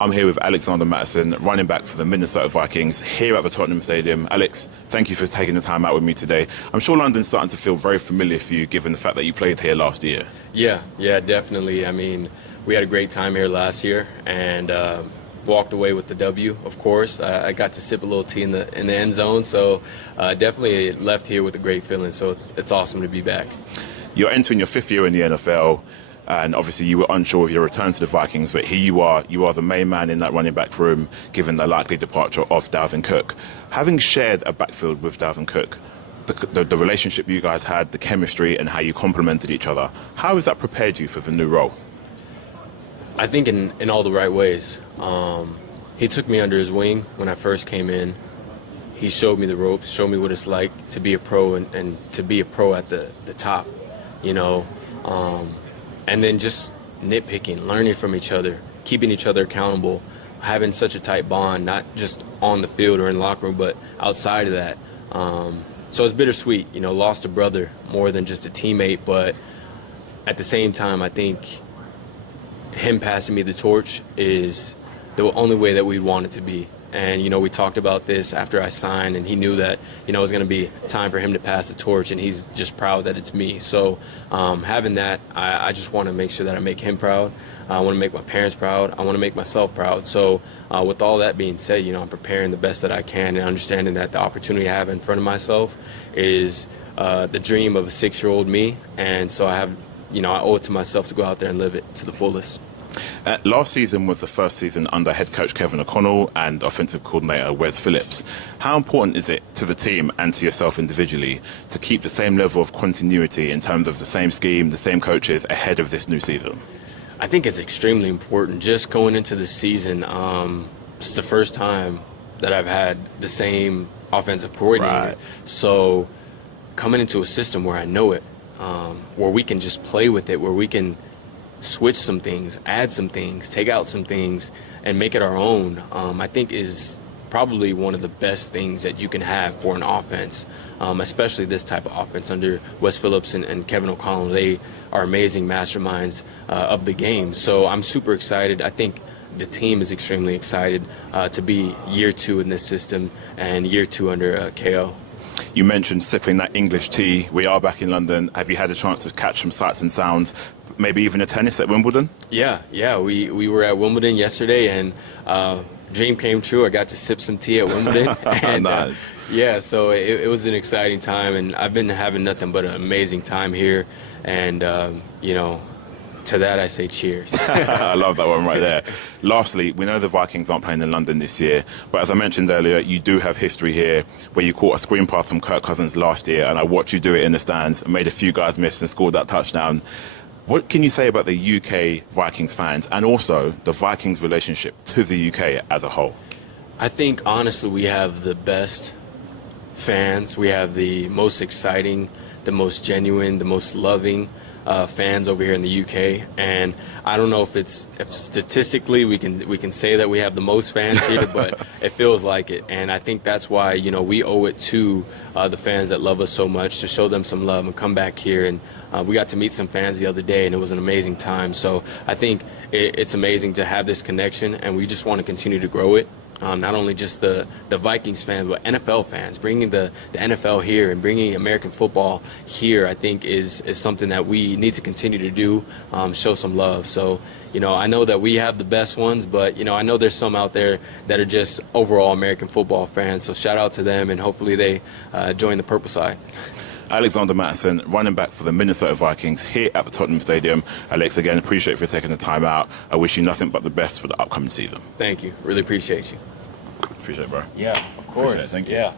I'm here with Alexander Mattison, running back for the Minnesota Vikings, here at the Tottenham Stadium. Alex, thank you for taking the time out with me today. I'm sure London's starting to feel very familiar for you, given the fact that you played here last year. Yeah, definitely. I mean, we had a great time here last year, and walked away with the W, of course. I got to sip a little tea in the end zone, so definitely left here with a great feeling, so it's awesome to be back. You're entering your fifth year in the NFL. And obviously you were unsure of your return to the Vikings, but here you are the main man in that running back room, given the likely departure of Dalvin Cook. Having shared a backfield with Dalvin Cook, the relationship you guys had, the chemistry and how you complemented each other, how has that prepared you for the new role? I think in all the right ways. He took me under his wing when I first came in. He showed me the ropes, showed me what it's like to be a pro and to be a pro at the top, you know. And then just nitpicking, learning from each other, keeping each other accountable, having such a tight bond, not just on the field or in the locker room, but outside of that. So it's bittersweet, you know, lost a brother more than just a teammate, but at the same time, I think him passing me the torch is the only way that we want it to be. And, you know, we talked about this after I signed, and he knew that, you know, it was going to be time for him to pass the torch, and he's just proud that it's me. So having that, I just want to make sure that I make him proud. I want to make my parents proud. I want to make myself proud. So with all that being said, you know, I'm preparing the best that I can and understanding that the opportunity I have in front of myself is the dream of a 6-year-old me. And so I owe it to myself to go out there and live it to the fullest. Last season was the first season under head coach Kevin O'Connell and offensive coordinator Wes Phillips. How important is it to the team and to yourself individually to keep the same level of continuity in terms of the same scheme, the same coaches ahead of this new season? I think it's extremely important. Just going into the season, it's the first time that I've had the same offensive coordinator. Right. So coming into a system where I know it, where we can just play with it, where we can switch some things, add some things, take out some things, and make it our own, I think is probably one of the best things that you can have for an offense, especially this type of offense under Wes Phillips and Kevin O'Connell. They are amazing masterminds of the game. So I'm super excited. I think the team is extremely excited to be year 2 in this system and year 2 under KO. You mentioned sipping that English tea. We are back in London. Have you had a chance to catch some sights and sounds, maybe even a tennis at Wimbledon? Yeah. We were at Wimbledon yesterday, and dream came true. I got to sip some tea at Wimbledon. And, nice. So it was an exciting time, and I've been having nothing but an amazing time here. And, to that I say cheers. I love that one right there. Lastly, we know the Vikings aren't playing in London this year, but as I mentioned earlier, you do have history here where you caught a screen pass from Kirk Cousins last year, and I watched you do it in the stands and made a few guys miss and scored that touchdown. What can you say about the UK Vikings fans and also the Vikings relationship to the UK as a whole? I think, honestly, we have the best fans. We have the most exciting, the most genuine, the most loving fans over here in the UK, and I don't know if statistically we can say that we have the most fans here, but it feels like it, and I think that's why, you know, we owe it to the fans that love us so much to show them some love and come back here. And we got to meet some fans the other day, and it was an amazing time. So I think it's amazing to have this connection, and we just want to continue to grow it. Not only just the Vikings fans, but NFL fans. Bringing the NFL here and bringing American football here, I think, is something that we need to continue to do, show some love. So, you know, I know that we have the best ones, but, you know, I know there's some out there that are just overall American football fans. So shout out to them, and hopefully they join the purple side. Alexander Mattison, running back for the Minnesota Vikings here at the Tottenham Stadium. Alex, again, appreciate you for taking the time out. I wish you nothing but the best for the upcoming season. Thank you. Really appreciate you. Appreciate it, bro. Yeah, of course. Thank you. Yeah.